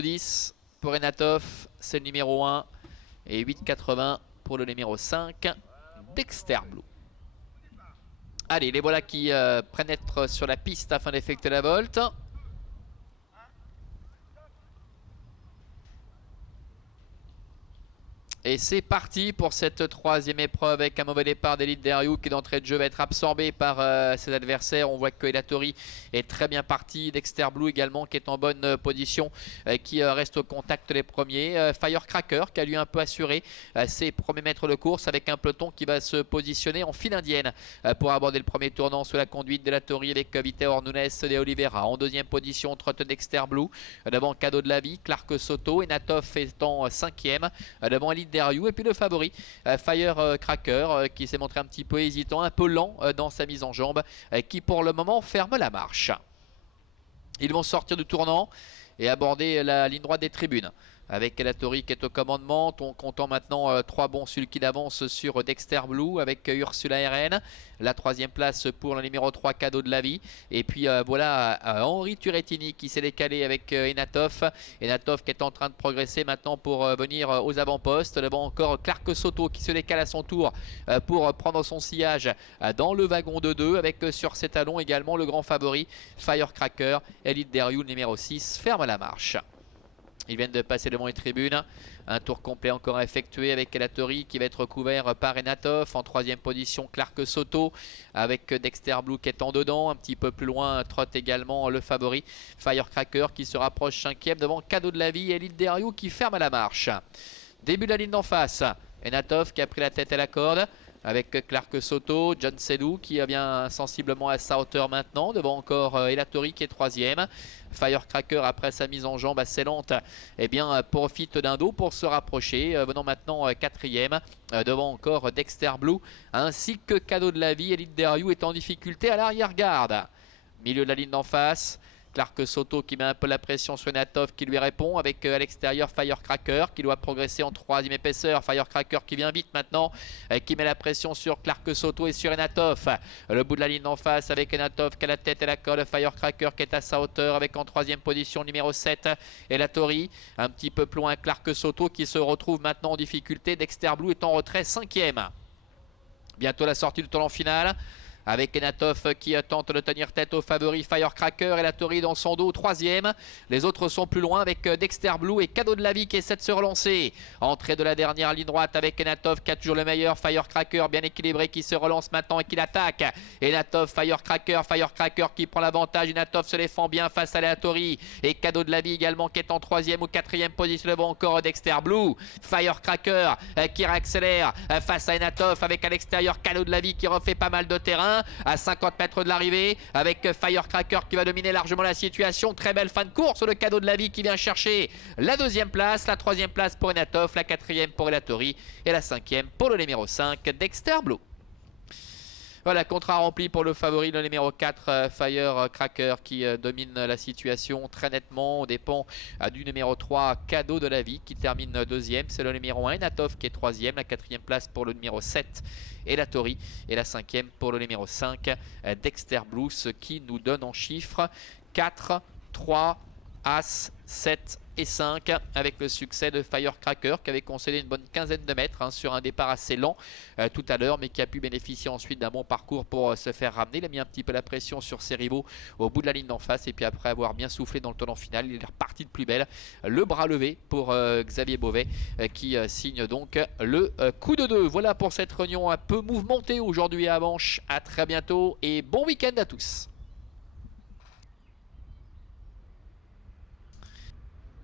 10 pour Enatov, c'est le numéro 1. Et 8,80 pour le numéro 5, Dexter Blue. Allez, les voilà qui pénètrent sur la piste afin d'effectuer la volte. Et c'est parti pour cette troisième épreuve avec un mauvais départ d'Elite Deriou qui d'entrée de jeu va être absorbé par ses adversaires. On voit que Elatori est très bien parti. Dexter Blue également qui est en bonne position, qui reste au contact les premiers. Firecracker qui a lui un peu assuré ses premiers mètres de course avec un peloton qui va se positionner en file indienne pour aborder le premier tournant sous la conduite d'Elatori avec Vittor Nunes de Oliveira. En deuxième position, trotte Dexter Blue. Devant Cadeau de la Vie, Clark Soto. Enatov est en cinquième. Devant Elite Deriou et puis le favori Firecracker qui s'est montré un petit peu hésitant, un peu lent dans sa mise en jambe, qui pour le moment ferme la marche. Ils vont sortir du tournant et aborder la ligne droite des tribunes avec Elatori qui est au commandement, en comptant maintenant 3 bons sulky d'avance sur Dexter Blue avec Ursula RN. La troisième place pour le numéro 3, Cadeau de la Vie. Et puis voilà Henri Turrettini qui s'est décalé avec Enatov. Enatov qui est en train de progresser maintenant pour venir aux avant-postes. Devant encore Clark Soto qui se décale à son tour pour prendre son sillage dans le wagon de 2 avec sur ses talons également le grand favori Firecracker. Elite Deriou numéro 6 ferme la marche. Ils viennent de passer devant les tribunes. Un tour complet encore à effectuer avec Elatori qui va être couvert par Enatov. En troisième position, Clark Soto avec Dexter Blue qui est en dedans. Un petit peu plus loin, trotte également le favori Firecracker qui se rapproche cinquième devant Cadeau de la Vie et Elite Deriou qui ferme à la marche. Début de la ligne d'en face. Enatov qui a pris la tête à la corde avec Clark Soto, John Sedou qui vient sensiblement à sa hauteur maintenant, devant encore Elatori qui est troisième. Firecracker après sa mise en jambe assez lente, eh bien, profite d'un dos pour se rapprocher, venant maintenant quatrième, devant encore Dexter Blue, ainsi que Cadeau de la Vie. Elite Deriou est en difficulté à l'arrière-garde. Milieu de la ligne d'en face. Clark Soto qui met un peu la pression sur Enatov qui lui répond avec à l'extérieur Firecracker qui doit progresser en troisième épaisseur. Firecracker qui vient vite maintenant, qui met la pression sur Clark Soto et sur Enatov. Le bout de la ligne en face avec Enatov qui a la tête et la corde. Firecracker qui est à sa hauteur avec en troisième position numéro 7 Elatori. Un petit peu plus loin Clark Soto qui se retrouve maintenant en difficulté. Dexter Blue est en retrait cinquième. Bientôt la sortie du tournant final, avec Enatov qui tente de tenir tête au favori Firecracker et Elatori dans son dos, troisième. Les autres sont plus loin avec Dexter Blue et Cadeau de la Vie qui essaie de se relancer. Entrée de la dernière ligne droite avec Enatov qui a toujours le meilleur. Firecracker bien équilibré qui se relance maintenant et qui l'attaque. Enatov, Firecracker qui prend l'avantage. Enatov se défend bien face à Elatori et Cadeau de la Vie également qui est en troisième ou quatrième position devant encore Dexter Blue. Firecracker qui réaccélère face à Enatov avec à l'extérieur Cadeau de la Vie qui refait pas mal de terrain. À 50 mètres de l'arrivée avec Firecracker qui va dominer largement la situation. Très belle fin de course, le Cadeau de la Vie qui vient chercher la deuxième place, la troisième place pour Enatov, la quatrième pour Elatori et la cinquième pour le numéro 5 Dexter Blue. Voilà, contrat rempli pour le favori, le numéro 4, Firecracker, qui domine la situation très nettement. On dépend du numéro 3, Cadeau de la Vie, qui termine deuxième. C'est le numéro 1, Enatov, qui est troisième. La quatrième place pour le numéro 7, Elatori. Et la cinquième pour le numéro 5, Dexter Blue, ce qui nous donne en chiffres 4, 3, As, 7 et 5 avec le succès de Firecracker qui avait concédé une bonne quinzaine de mètres sur un départ assez lent tout à l'heure, mais qui a pu bénéficier ensuite d'un bon parcours pour se faire ramener. Il a mis un petit peu la pression sur ses rivaux au bout de la ligne d'en face et puis après avoir bien soufflé dans le tournant final, il est reparti de plus belle. Le bras levé pour Xavier Beauvais qui signe donc le coup de 2. Voilà pour cette réunion un peu mouvementée aujourd'hui à Avanches. À très bientôt et bon week-end à tous.